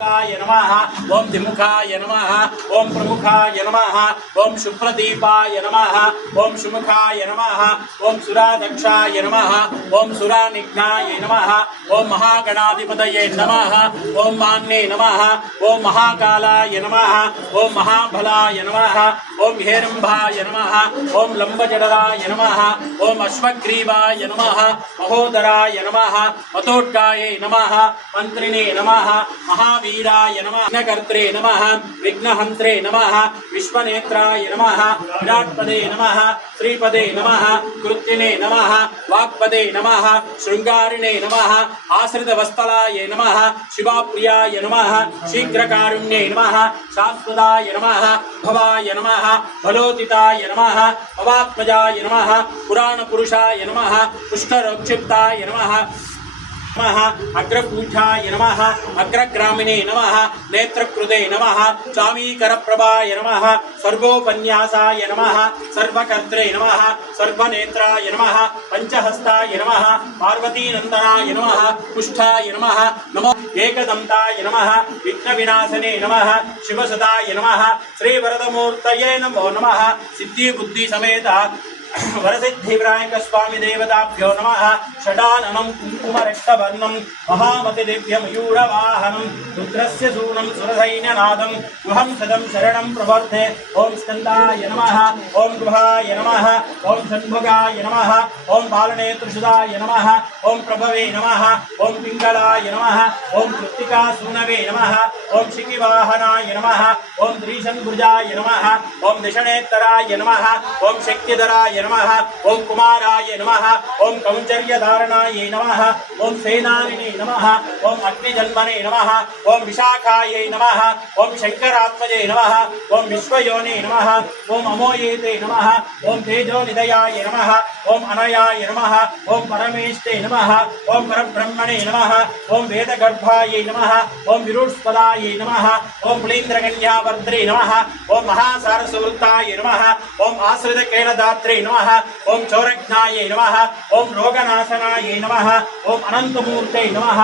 नमः ओम द्विमुखाय नमः ओम प्रमुखाय नमः ओम शुभ्रदीपाय नमः ओम सुमुखाय नमः ओम सुरादक्षाय नमः ओम सुरानिघ्नाय नमः ओम महागणाधिपतये नमः ओम मान्ये नमः ओम महाकालाय नमः ओम महाबलाय नमः ओम हेरंभाय नमः ओम लंबजडराय नमः ओम अश्वग्रीवाय नमः महोदराय नमः मतोड्गाये नमः मंत्रिणे नमः महावीराय नमः विघ्नकर्त्रे नमः विघ्नहंत्रे नमः विश्वनेत्राय नमः विराट्पदे नमः श्रीपदे नमः कृत्तिने नमः वाक्पदे नमः शृंगारिणे नमः आश्रितवत्सलाय नमः शिवाप्रियाय नमः शीघ्रकारुण्ये नमः शाश्वताय नमः भवाय नमः बलोदिताय नमः भवात्मजाय नमः पुराणपुरुषाय नमः पुष्करोक्षिप्ताय नमः अग्रकूठाय नमः अग्रग्रामिणे नमः नेत्रकृते नमः चामीकरप्रभाय नमः सर्वोपन्यासाय नमः सर्वकर्त्रे नमः सर्वनेत्राय नमः पंचहस्ताय नमः पार्वतीनंदनाय नमः पुष्ठाय नमः नमो एकदंताय नमः विघ्नविनाशने नमः शिवसदाय नमः श्रीवरदमूर्तये नमो नमः सिद्धिबुद्धि समेत वरसिद्धिविनायक स्वामी देवताभ्यो नमः षडाननं कुङ्कुमरक्तवर्णं महामतिदिव्यमयूरवाहनं रुद्रस्य सूनं सुरसैन्यनादं गुहं सदं शरणं प्रवर्ते ओं स्कन्दाय नमः ओं गुहाय नमः ओं षण्मुखाय नमः ओं बालनेत्रसुधाय नमः ओं प्रभवे नमः ओं पिङ्गलाय नमः ओं कृत्तिकासूनवे नमः ओं शिखिवाहनाय नमः ओं द्विषन्भुजाय नमः ओं दिशनेत्तराय नमः ओं शक्तिधराय नमः ओम कुमाराय नमः ओम कौंचर्यधारणाय नमः ओम सेनानिने नमः ओम अग्निजन्मने नमः ओम विशाखायै नमः ओम शंकरात्मजे नमः ओम विश्वयोने नमः ओम अमोयेते नमः ओम तेजोनिधयाय नमः ओम अनयाय नमः ओम परमेष्टे नमः ओम परब्रह्मणे नमः ओम वेदगर्भायै नमः ओम विरुष्पदायै नमः ओम पुलीन्द्रकन्यावर्त्रे नमः ओम महासारसुवृत्ताय नमः ओम आश्रितकेलदात्रे नमः ओम चौरज्ञाये नमः ओम रोगनाशनाय नमः ओम अनंतमूर्ते नमः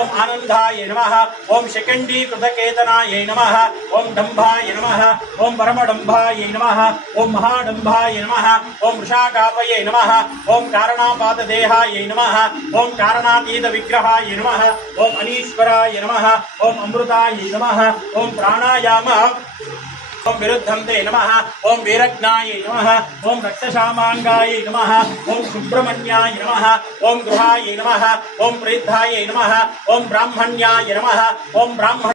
ओम आनंदाय नमः ओम शिखंडीकृतकेतनाय नमः ओम डंभाय नमः ओम परमडंभाय नमः ओम महाडंभाय नमः ओम वृषाकापये नमः ओम कारणापातदेहाय नमः ओम कारणातीत विग्रहाय नमः ओम अनीश्वराय नमः ओम अमृताय नमः ओम प्राणायाम ओम विरुद्धंते नमः ओम वीरज्ञाय नमः ओम रक्तशामांगाय नमः ओम सुब्रह्मण्याय नमः ओम गृहाय नमः ओम प्रेताय नमः ओम ब्राह्मण्याय नमः ओम ब्राह्मण